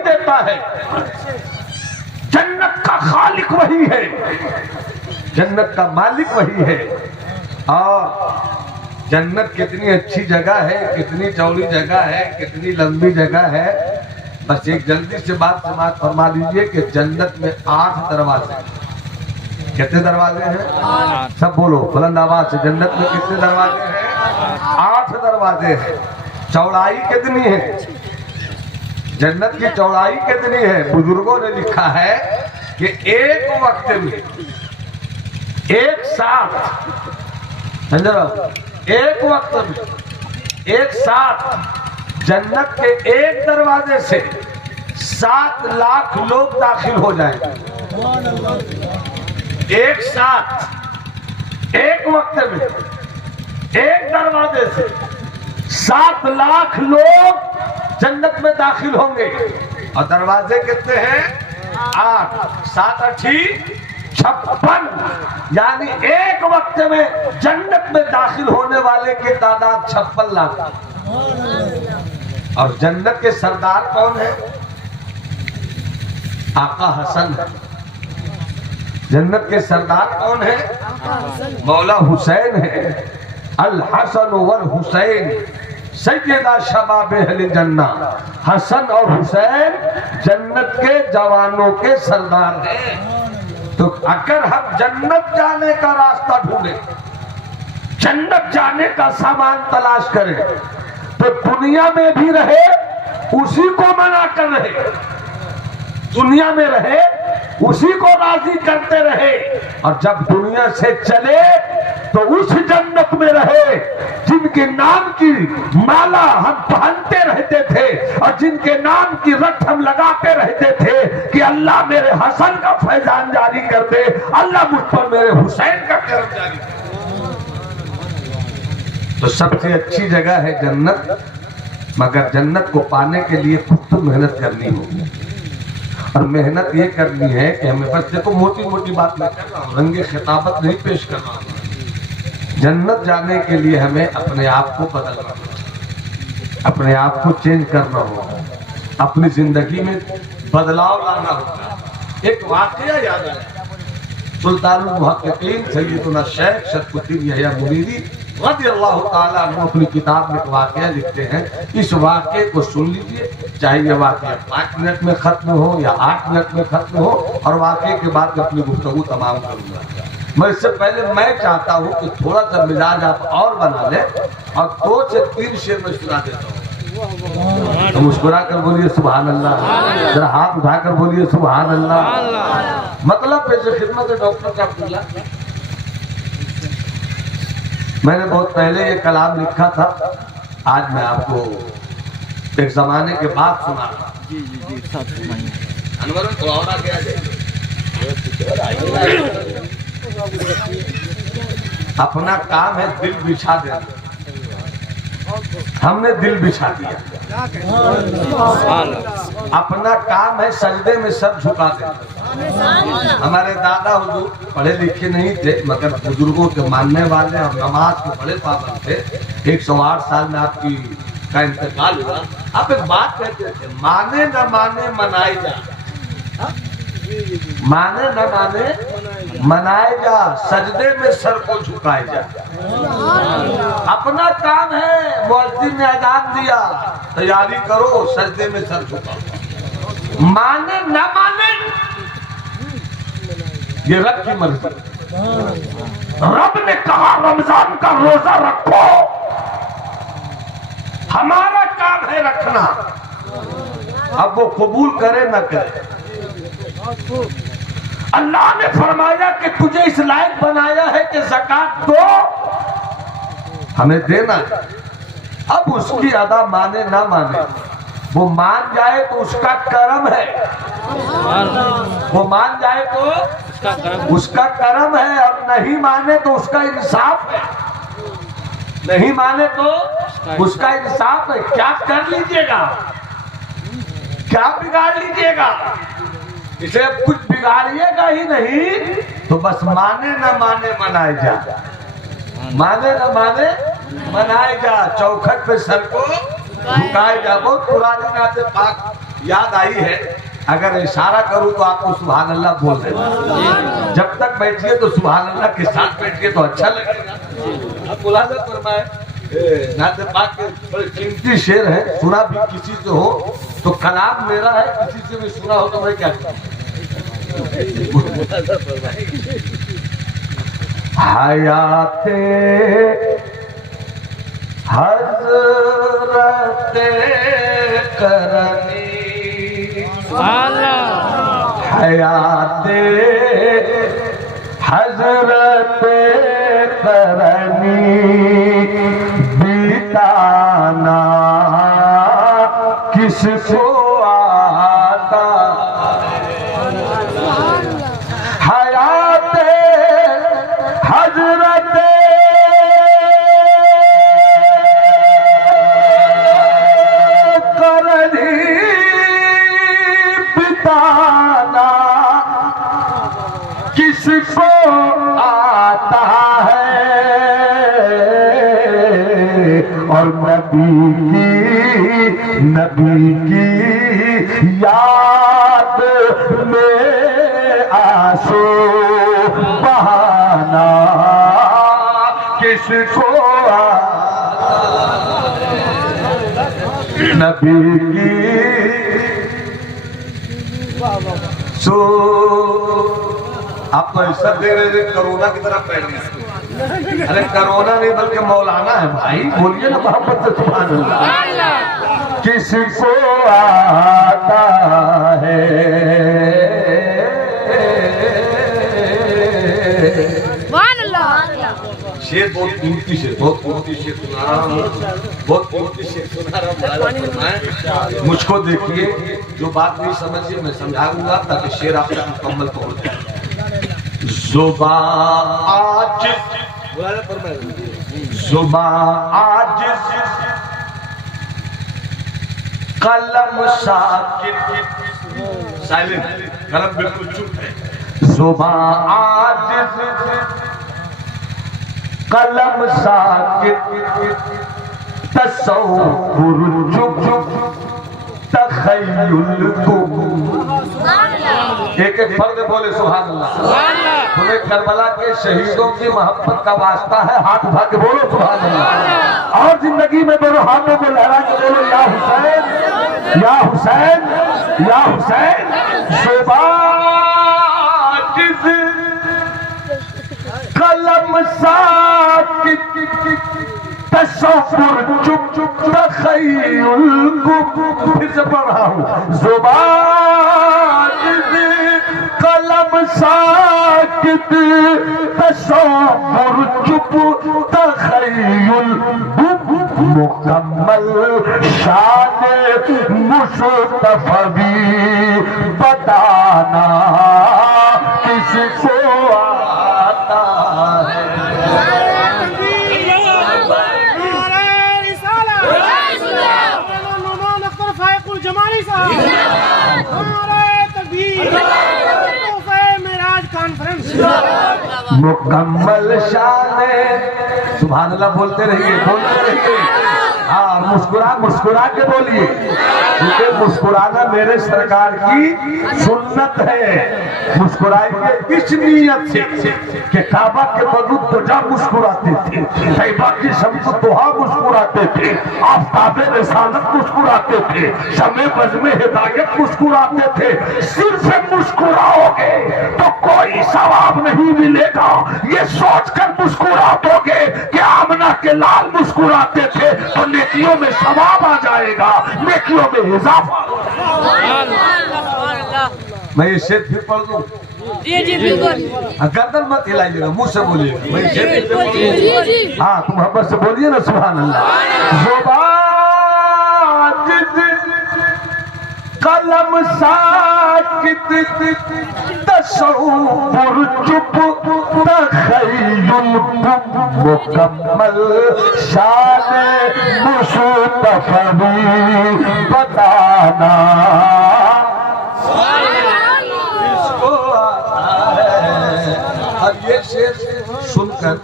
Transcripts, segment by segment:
देता है, जन्नत का खालिक वही है, जन्नत का मालिक वही है। और जन्नत कितनी अच्छी जगह है, कितनी चौड़ी जगह है, कितनी लंबी जगह है। बस एक जल्दी से बात समाप्त फरमा लीजिए कि जन्नत में 8 दरवाजे हैं। कितने दरवाजे हैं? सब बोलो बुलंद आवाज से, जन्नत में कितने दरवाजे हैं? 8 दरवाजे हैं। चौड़ाई कितनी है? जन्नत की चौड़ाई कितनी है? बुजुर्गों ने लिखा है कि एक वक्त में एक साथ, समझो, एक वक्त में एक साथ जन्नत के एक दरवाजे से 7 लाख लोग दाखिल हो जाएंगे। एक साथ एक वक्त में एक दरवाजे से 7 लाख लोग जन्नत में दाखिल होंगे। और दरवाजे कितने हैं? 8, 7 8 56, यानी एक वक्त में जन्नत में दाखिल होने वाले की तादाद 56 लाख। और जन्नत के सरदार कौन है? आका हसन है। जन्नत के सरदार कौन है? मौला हुसैन है। अल हसन वल हुसैन सैयदा शबाब अहल जन्ना। हसन और हुसैन जन्नत के जवानों के सरदार हैं। तो अगर हम जन्नत जाने का रास्ता ढूंढे, जन्नत जाने का सामान तलाश करें, तो दुनिया में भी रहे उसी को मना कर रहे, दुनिया में रहे उसी को राजी करते रहे, और जब दुनिया से चले तो उस जन्नत में रहे जिनके नाम की माला हम पहनते रहते थे और जिनके नाम की रट हम लगाते रहते थे कि अल्लाह मेरे हसन का फैजान जारी कर दे, अल्लाह मुझ पर मेरे हुसैन का करम जारी कर दे। तो सबसे अच्छी जगह है जन्नत, मगर जन्नत को पाने के लिए खुद तो मेहनत करनी होगी। और मेहनत ये करनी है कि हमें, बस देखो मोटी मोटी बात नहीं कर रहा हूँ, रंगे खिताबत नहीं पेश कर रहा हूँ। जन्नत जाने के लिए हमें अपने आप को बदलना होगा, अपने आप को चेंज करना होगा, अपनी जिंदगी में बदलाव लाना होगा। एक वाकया याद आया, सुल्तानुल मुहक्किकीन सैयदना शेख शरफुद्दीन यहया मुरीदी रज़ियल्लाहु ताला अन्हु अपनी किताब में एक वाकया लिखते हैं। इस वाकये को सुन लीजिए, चाहे यह वाकया 5 मिनट में खत्म हो या 8 मिनट में खत्म हो, और वाकये के बाद अपनी गुफ्तगू तमाम करूंगा। मैं इससे पहले मैं चाहता हूँ कि थोड़ा सा मिजाज आप और बना ले, और 2 से 3 शेर में सुना देता हूँ। तो मुस्कुरा कर बोलिए सुभान अल्लाह, जरा हाथ उठाकर बोलिए सुभान अल्लाह। मतलब पेश खिदमत डॉक्टर का अब्दुल्ला, मैंने बहुत पहले ये कलाम लिखा था, आज मैं आपको एक जमाने के बाद सुना रहा। अनवर तो और आगे आ जाइए। अपना काम है दिल बिछा देना, हमने दिल बिछा दिया। अपना काम है सजदे में सर झुका देना। हमारे दादा हुजूर पढ़े लिखे नहीं थे, मगर बुजुर्गों के मानने वाले और नमाज के बड़े पाबंद थे। 108 साल में आपकी का इंतकाल हुआ। आप एक बात कहते थे, माने न माने मनाए जा, माने न माने मनाए जा, सजदे में सर को झुकाए जा। अपना काम है, मुअज्जिन ने अजान दिया, तैयारी करो, सजदे में सर झुकाओ। माने न माने ये रब की मर्जी। रब ने कहा रमजान का रोजा रखो, हमारा काम है रखना, अब वो कबूल करे न करे। अल्लाह ने फरमाया कि तुझे इस लायक बनाया है कि ज़कात दो, हमें देना। अब उसकी अदा माने ना माने, वो मान जाए तो उसका करम है, वो मान जाए तो उसका करम है, और नहीं माने तो उसका इंसाफ है, नहीं माने तो उसका इंसाफ है। क्या कर लीजिएगा, क्या बिगाड़ लीजिएगा, इसे कुछ बिगाड़िएगा ही नहीं। तो बस माने न माने मनाए जा, माने न माने मनाए जा, चौखट पे सर को झुकाए जा। बहुत पुरानी नाते पाक याद आई है, अगर इशारा करूं तो आपको सुभान अल्लाह बोल देना। जब तक बैठिए तो सुभान अल्लाह के साथ बैठिए तो अच्छा लगेगा। अब मुलाज़ा फरमाए, नाते पाक के बड़े कीमती शेर है, सुना भी किसी से हो तो कलाम मेरा है, किसी से भी सुना हो तो मैं क्या करूं। हयाते हज़रते करनी, हयाते हज़रते करनी, बीताना किसको आता। हयाते हज़रते करनी, बिताना किसको आता है। और नबी की याद में आंसू बहाना किसको आता। नबी की सो आप तो ऐसा दे रहे थे कोरोना की तरफ बैठ गए। अरे कोरोना नहीं बल्कि मौलाना है भाई, बोलिए ना मोहब्बत से सुभान अल्लाह। किसको आता है शेर, बहुत कीमती शेर, बहुत कीमती शेर सुना रहा हूँ, बहुत कीमती शेर सुना रहा हूँ। मुझको देखिए, जो बात नहीं समझिए मैं समझाऊंगा ताकि शेर आप तक मुकम्मल पहुंच जाए। जुबान आज, जुबान आज कलम साकित, साइलेंट, कलम बिल्कुल चुप है। जुबान आज कलम साकित, तसव्वुर चुप, तखय्युल गुम। एक एक फर्द बोले सुभान अल्लाह। तुम्हें करबला के शहीदों की मोहब्बत का वास्ता है, हाथ उठा के बोलो सुभान अल्लाह। और जिंदगी में दोनों हाथों को लहरा के बोलो या हुसैन, या हुसैन, या हुसैन। कलम साकित, तसव्वुर चुप, तखय्युल गुम। फिर से पढ़ रहा हूँ। जुबान कलम साकित, तसव्वुर चुप, तखय्युल गुम। मुकम्मल शान मुस्तफवी बताना किसको आता है। मुकम्मल शान सुभान अल्लाह बोलते रहिए, बोलते रहिए। हाँ, मुस्कुरा मुस्कुरा के बोलिए, क्योंकि मुस्कुराना मेरे सरकार की सुन्नत है। मुस्कुराएंगे इस नीयत से कि काबा के बगल तो जा मुस्कुराते थे, तैयबा की शम्स तोहा मुस्कुराते थे, आफ़ताबे रिसालत मुस्कुराते थे, शमे बज़्मे हिदायत मुस्कुराते थे। सिर्फ मुस्कुराओगे तो कोई सवाब नहीं मिलेगा, ये सोचकर मुस्कुरा दोगे कि आमना के लाल मुस्कुराते थे तो नेकियों में सवाब आ जाएगा, नेकियों में इजाफा। मैं ये शेर फिर पढ़ दूं? जी बिल्कुल। गर्दन मत हिलाइएगा, मुंह से बोलिएगा। मैं शेर फिर बोलिए। हाँ, तुम मोहब्बत से बोलिए ना सुभान अल्लाह। कलम साकित, तसव्वुर चुप, तखय्युल गुम। मुकम्मल शान मुस्तफवी बताना किसको आता है। अब ये शेर सुनकर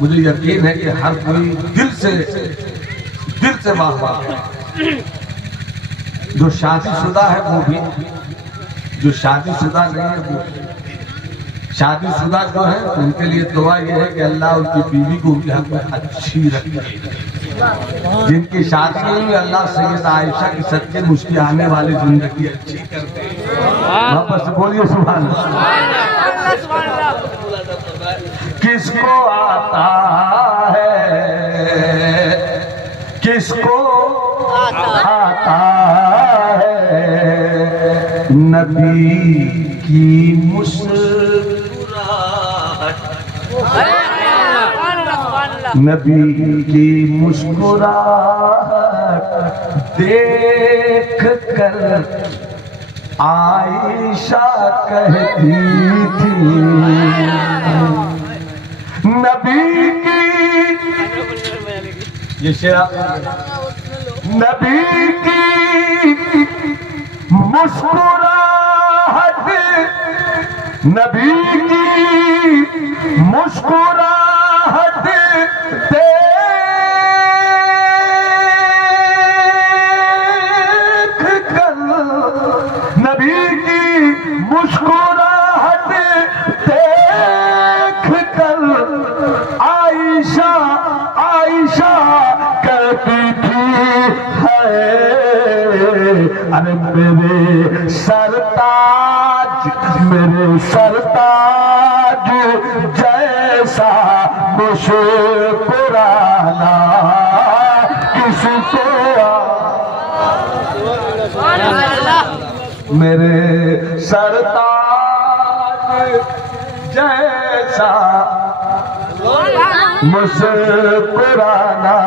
मुझे यकीन है कि हर कोई दिल से वाह वाह। जो शादीशुदा है वो भी, जो शादीशुदा नहीं है वो भी। शादीशुदा जो है उनके लिए दुआ ये है कि अल्लाह उनकी बीवी को उनके हक में अच्छी रखे। जिनकी शादी नहीं हुई अल्लाह सैयदा आयशा की सच्चे मुश्किल आने वाली जिंदगी अच्छी कर दे। वापस बोलिए सुभान अल्लाह। किसको आता है, किसको आता है नबी की मुस्कुराहट, नबी की मुस्कुराहट देख कर आयशा कहती थी, नबी की ये शेर नबी की मुस्कुराहट, नबी की मुस्कुराहट देख कर, नबी की मुस्कुराहट देख कर आयशा आयशा कहती थी है अरे मेरे सरताज, मेरे सरताज जैसा मुस्कुराना किसको, मेरे सरताज जैसा मुस्कुराना।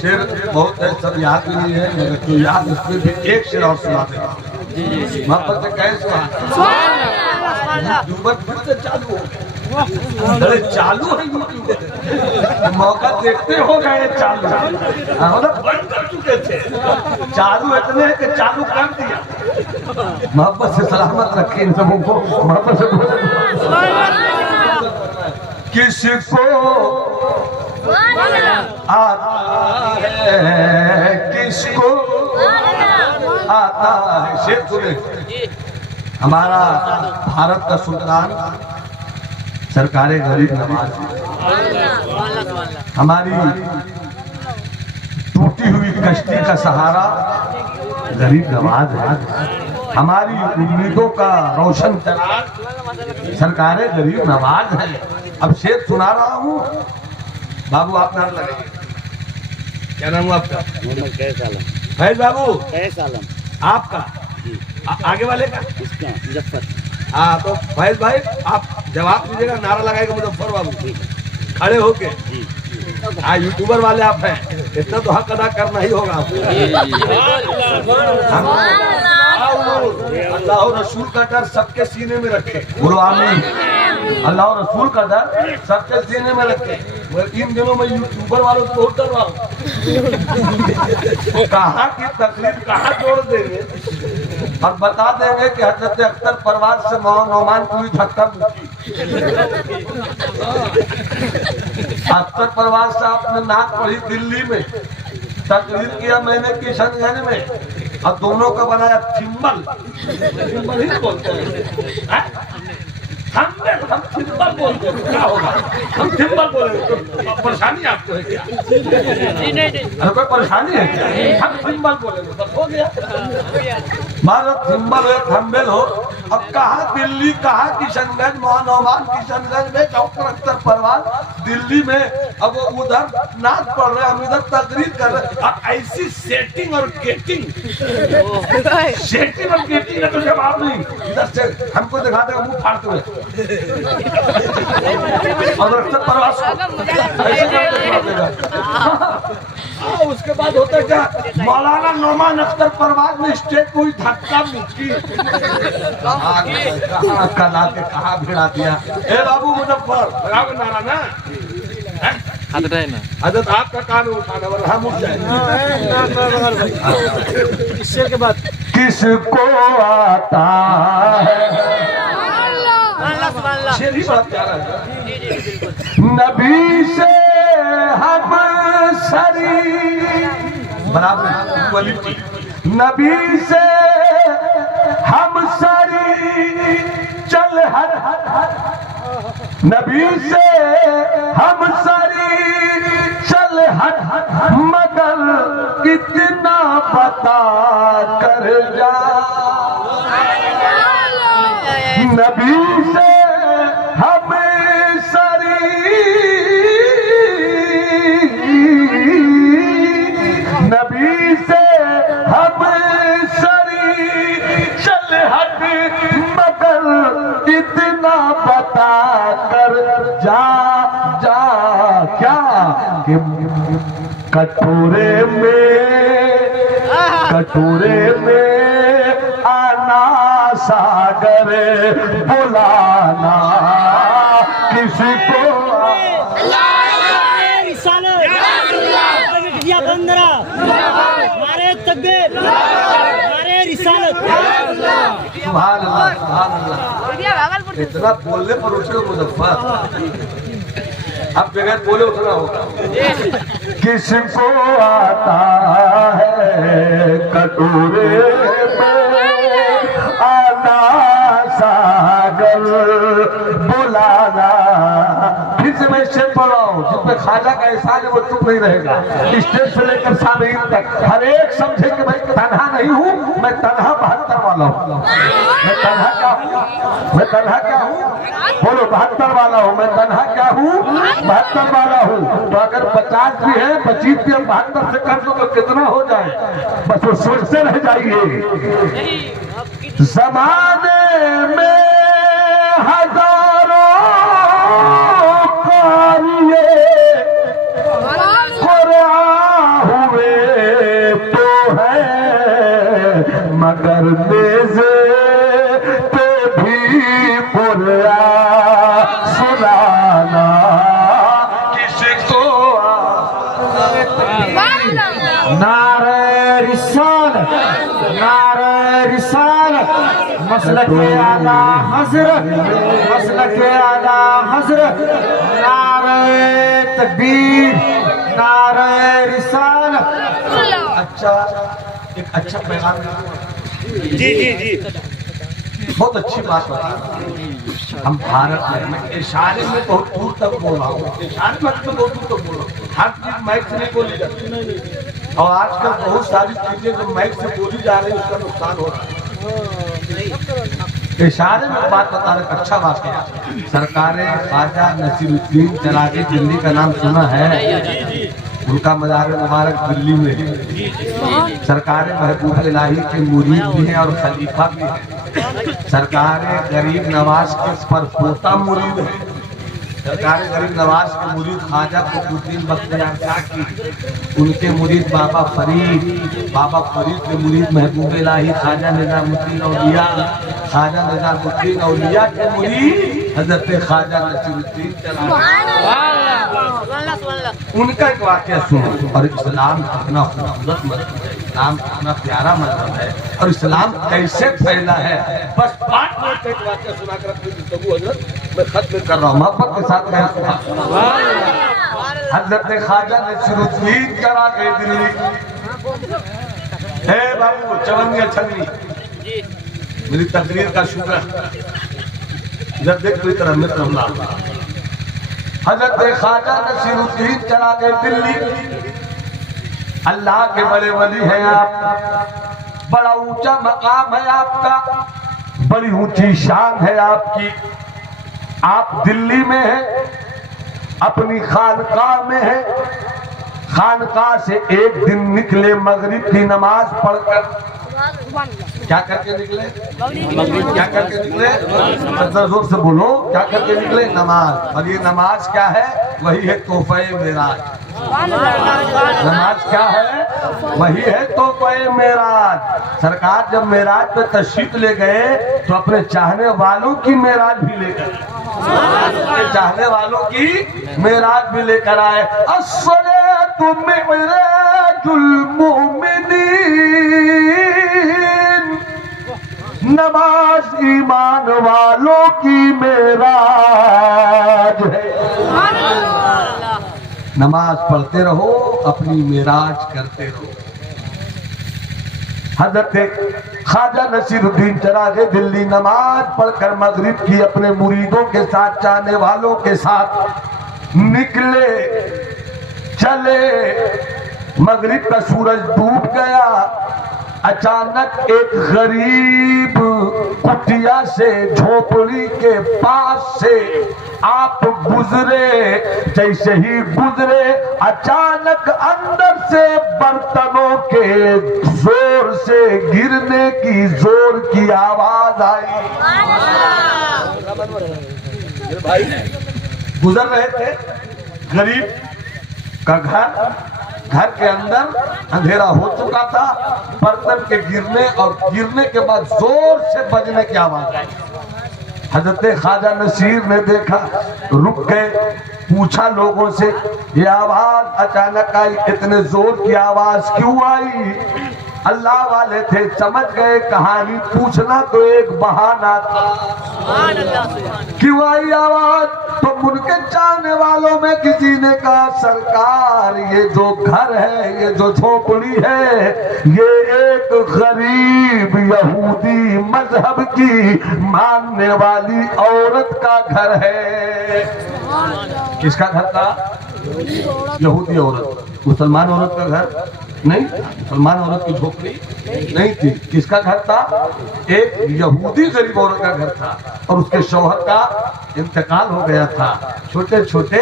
शेर बहुत है, सब याद भी नहीं है, मगर जो याद उसमें भी एक शेर और सुना देगा। मोहब्बत से कहे सुना यूट्यूबर फिर से चालू हो गए, अरे चालू है यूट्यूब, मौका देखते हो गए चालू, मतलब बंद कर चुके थे, चालू इतने कि चालू कर दिया। मोहब्बत से सलामत रखें इन सबों को, मोहब्बत से किसको आता है, किसको आता है। शेर सुने, हमारा भारत का सुल्तान सरकारे गरीब नवाज, हमारी टूटी हुई कश्ती का सहारा गरीब नवाज है, हमारी उम्मीदों का रोशन चराग सरकारे गरीब नवाज है। अब शेर सुना रहा हूँ, बाबू आप नाम लगाइए, क्या नाम हुआ आपका? मोहम्मद कैस आलम। फैज बाबू कैस आलम आपका, आगे वाले का इसका मुजफ्फर। हाँ तो फैज भाई आप जवाब दीजिएगा, नारा लगाएगा मुजफ्फर बाबू खड़े होके। हाँ यूट्यूबर वाले आप हैं, इतना तो हक अदा करना ही होगा आपको। अल्लाह और रसूल का डर सबके सीने में रखे, बोलो आमीन। अल्लाह और रसूल का डर सबके सीने में रखे। इन दिनों में यूट्यूबर वालों को बहुत डर रहा हूँ, कहाँ की तकलीफ कहाँ जोड़ देंगे और बता देंगे कि हजरत अख्तर परवाज से नौमान की धक्का मुक्की। अख्तर परवाज साहब ने नाक पढ़ी दिल्ली में, तकरीर किया मैंने किशनगंज में, और दोनों का बनाया थिम्बल, थिम्बल ही बोलते हैं, हम थिम्बल बोलते हैं, क्या होगा हम थिम्बल बोलेंगे तो परेशानी आपको है क्या? नहीं कोई परेशानी है क्या? हम थिम्बल बोलेंगे बस हो गया। मानो थिम्बल हो थम्बल हो, अब कहाँ दिल्ली कहाँ किशनगंज, नौमान किशनगंज में, डॉक्टर अख्तर परवाज दिल्ली में, अब वो उधर नाच पढ़ रहे, हम इधर तकरीर कर रहे। अब ऐसी सेटिंग और गेटिंग, सेटिंग और गेटिंग का तो जवाब नहीं, इधर से हमको दिखा देगा मुंह फाड़ते हुए और अख्तर परवाज उसके बाद होता क्या, मौलाना नौमान अख्तर परवाज ने स्टेज को ही धक्का मुक्की, कहा के कहा भिड़ा दिया। ए बाबू मुजफ्फर लगाओ नारा ना, हजरत आपका कान उठाना वरना हम उठ जाएंगे। इससे के बाद किसको आता है, शेर ही बड़ा प्यारा है, नबी से हम सरी बराबर क्वालिटी। नबी से हम सारी चल हर नबी से हम सारी चल हर मगर इतना बता कर जा। नबी से हम सारी नबी से हम सारी चल हट मगर इतना बता कर जा जा। क्या कि कटोरे में आना सागर बुलाना किसी को हमारे तकबीर हमारे रिसालत। सुभान अल्लाह सुभान अल्लाह। इतना बोलने पर उसको मुजफ्फर अब बगैर बोले उतना होगा। किसको आता है कटोरे में आना सागर बुलाना। फिर से मैं शेर पढ़ रहा हूँ जिसमें ख्वाजा का एहसान है वो चुप नहीं रहेगा। स्टेज से लेकर सामने तक हर एक समझे कि मैं तन्हा नहीं हूँ, मैं तन्हा 72 वाला हूँ। मैं तन्हा क्या हूँ? मैं तन्हा क्या हूँ? बोलो 72 वाला हूँ। मैं तन्हा क्या हूँ? 72 वाला हूँ। तो अगर 50 भी है 25 भी 72 से कर दो तो कितना हो जाए? बस वो सोचते रह जाइए। जमाने में हजारों कारिये क़ुरान हुए तो है मगर मेज़े पे भी कुरान सुनाना किसको। नारे रिसालत नारे रिसालत मसलक आला हज़रत मसलक आला हज़रत। नारे तकबीर नारे रिसालत। अच्छा एक अच्छा पैगाम जी बहुत अच्छी बात बता। हम भारत में मैं इशारे में बहुत दूर तक बोल रहा हूँ। इशारे में तो बहुत दूर तक बोल रहा हूँ। हर चीज माइक से नहीं बोली जाती और आजकल बहुत सारी चीजें जो माइक से बोली जा रही है उसका नुकसान हो रहा है। इशारे में बात बता रहे अच्छा बात है। सरकारें ख्वाजा नसीरुद्दीन चरागी दिल्ली का नाम सुना है। उनका मज़ार मुबारक दिल्ली में है। सरकारें महबूब इलाही के मुरीद भी हैं और खलीफा भी हैं। सरकारें गरीब नवाज के परपोता मुरीद हैं। सरकारें गरीब नवाज के मुरीद ख्वाजा कुतुबुद्दीन बख्तियार शाह की, उनके मुरीद बाबा फरीद के मुरीद महबूब इलाही ख्वाजा निजामुद्दीन औलिया, ख्वाजा निजामुद्दीन औलिया के मुरीद हजरत ख्वाजा नसीरुद्दीन चरागी। उनका एक वाक़या सुनो। और इस्लाम कितना खूबसूरत मजहब है, इस्लाम कितना प्यारा मजहब है और इस्लाम कैसे फैला है। बस 5 मिनट एक वाक़या सुनाकर अपनी गुफ्तगू हजरत मैं खत्म कर रहा हूँ। मोहब्बत के साथ मैं सुना। हजरत ख्वाजा नसीरुद्दीन चरागी दिल्ली। हे बाबू चवन्नी छन्नी मेरी तकरीर का शुक्र जब देख कोई तरह मित्र हमला। हजरत ख्वाजा नसीरुद्दीन चरागी दिल्ली अल्लाह के बड़े वली हैं आप। बड़ा ऊंचा मकाम है आपका, बड़ी ऊंची शान है आपकी। आप दिल्ली में हैं, अपनी खानकाह में हैं। खानकाह से एक दिन निकले मगरिब की नमाज पढ़कर। क्या करके निकले? क्या करके निकले? जोर से बोलो, क्या करके निकले? नमाज। और ये नमाज क्या है? वही है तोहफे मेराज। नमाज क्या है? वही है तोहफे मेराज। सरकार जब मेराज पे तशरीफ ले गए तो अपने चाहने वालों की मेराज भी लेकर अपने चाहने वालों की मेराज भी लेकर आए। अस्सलातु मिअराजुल मुमिनीन। नमाज ईमान वालों की मेराज है। नमाज पढ़ते रहो, अपनी मेराज करते रहो। हजरत ख्वाजा नसीरुद्दीन चिरागे दिल्ली नमाज पढ़कर मगरिब की अपने मुरीदों के साथ, चाहने वालों के साथ निकले, चले। मगरिब का सूरज डूब गया। अचानक एक गरीब कुटिया से, झोपड़ी के पास से आप गुजरे। जैसे ही गुजरे अचानक अंदर से बर्तनों के जोर से गिरने की, जोर की आवाज आई। गुजर रहे थे, गरीब का घर के अंदर अंधेरा हो चुका था। बर्तन के गिरने और गिरने के बाद जोर से बजने की आवाज आई। हजरत ख्वाजा नसीर ने देखा, रुक गए, पूछा लोगों से, ये आवाज अचानक आई, इतने जोर की आवाज क्यों आई? अल्लाह वाले थे, समझ गए कहानी, पूछना तो एक बहाना था। क्यों आई आवाज? तो उनके चाहने वालों में किसी ने कहा, सरकार ये जो घर है, ये जो झोपड़ी है, ये एक गरीब यहूदी मजहब की मानने वाली औरत का घर है। किसका घर था? यहूदी औरत। मुसलमान औरत का घर नहीं, मुसलमान औरत की झोपड़ी नहीं थी। किसका घर था? एक यहूदी गरीब औरत का घर था और उसके शौहर का इंतकाल हो गया था। छोटे छोटे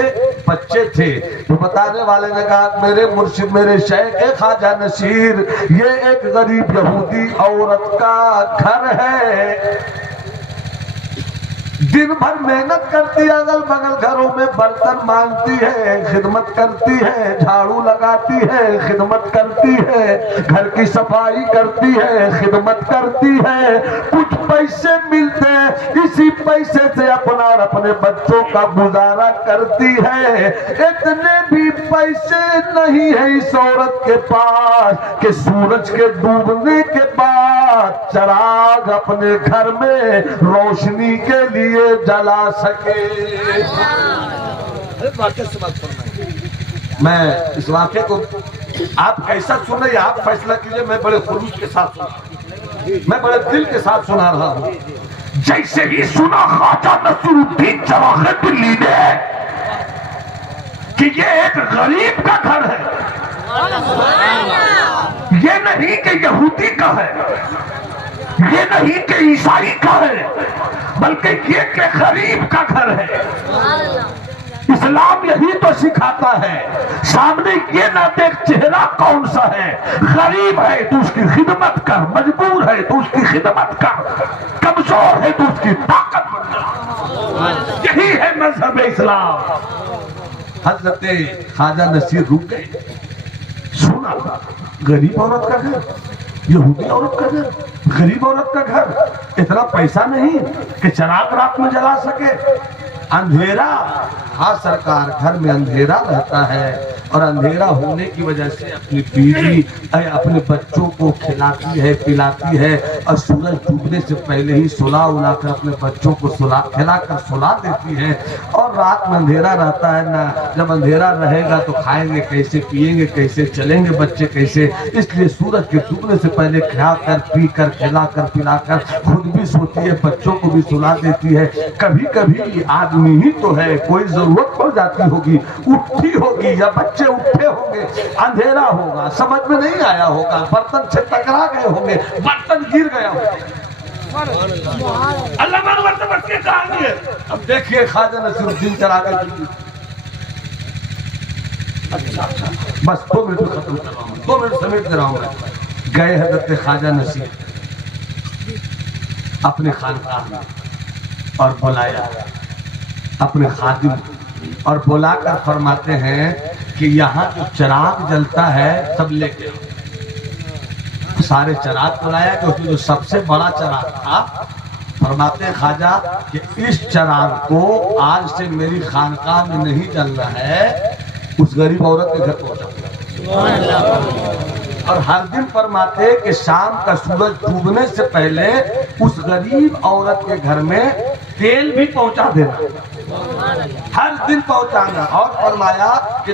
बच्चे थे। तो बताने वाले ने कहा, मेरे मुर्शिद, मेरे शेख ख्वाजा नसीर, ये एक गरीब यहूदी औरत का घर है। दिन भर मेहनत करती है, अगल बगल घरों में बर्तन मांगती है, खिदमत करती है, झाड़ू लगाती है, खिदमत करती है, घर की सफाई करती है, खिदमत करती है। कुछ पैसे मिलते हैं, इसी पैसे से अपना और अपने बच्चों का गुजारा करती है। इतने भी पैसे नहीं है इस औरत के पास कि सूरज के डूबने के बाद चिराग अपने घर में रोशनी के लिए जला सके। मैं इस वाक्य को आप कैसा सुन रहे, आप फैसला कीजिए। मैं बड़े खुलूस के साथ सुना, मैं बड़े दिल के साथ सुना रहा हूं। जैसे ही सुना ख्वाजा नसीरुद्दीन चिरागे दिल्ली ने कि ये एक गरीब का घर है, ये नहीं कि यहूदी का है, ये नहीं कि ईसाई का है, बल्कि ये कि गरीब का घर है। इस्लाम यही तो सिखाता है, सामने ये ना देख चेहरा कौन सा है। गरीब है तो उसकी खिदमत कर, मजबूर है तो उसकी खिदमत कर, कमजोर है तो उसकी ताकत बना। यही है मजहब इस्लाम। हजरत ख्वाजा नसीर रुक गए, सुना गरीब औरत का घर, यहूदी औरत का घर, गरीब औरत का घर, इतना पैसा नहीं कि चिराग रात में जला सके। अंधेरा, हाँ सरकार, घर में अंधेरा रहता है और अंधेरा होने की वजह से अपनी बीवी अपने बच्चों को खिलाती है, पिलाती है और सूरज डूबने से पहले ही सुला उला कर अपने बच्चों को खिलाकर सुला देती है। और रात में अंधेरा रहता है ना, जब अंधेरा रहेगा तो खाएंगे कैसे, पिएंगे कैसे, चलेंगे बच्चे कैसे, इसलिए सूरज के डूबने से पहले खाकर, पीकर, खिलाकर, पिलाकर खुद भी सोती है, बच्चों को भी सुला देती है। कभी कभी आदमी ही तो है, कोई जरूरत पड़ जाती होगी, उठी होगी या बच्चे उठे होंगे, अंधेरा होगा, समझ में नहीं आया होगा, बर्तन से टकरा गए होंगे, बर्तन गिर गया होगा। अल्लाह बर्तन के कहानी है। अब देखिए ख्वाजा नसीरुद्दीन चिरागे, अच्छा बस 2 मिनट में खत्म कर रहा हूँ, 2 मिनट समेट दे रहा हूँ मैं। गए हजरत ख्वाजा नसीर अपने खानकाह में और बुलाया अपने खादिम और बुलाकर फरमाते हैं कि यहाँ जो चिराग जलता है सब लेके आओ। सारे चिराग बुलाया कि उसमें जो सबसे बड़ा चिराग था, फरमाते हैं ख्वाजा कि इस चिराग को आज से मेरी खानकाह में नहीं जलना है, उस गरीब औरत के घर पहुंचा। और हर दिन फरमाते कि शाम का सूरज डूबने से पहले उस गरीब औरत के घर में तेल भी पहुंचा देना, हर दिन पहुंचाना। और फरमाया कि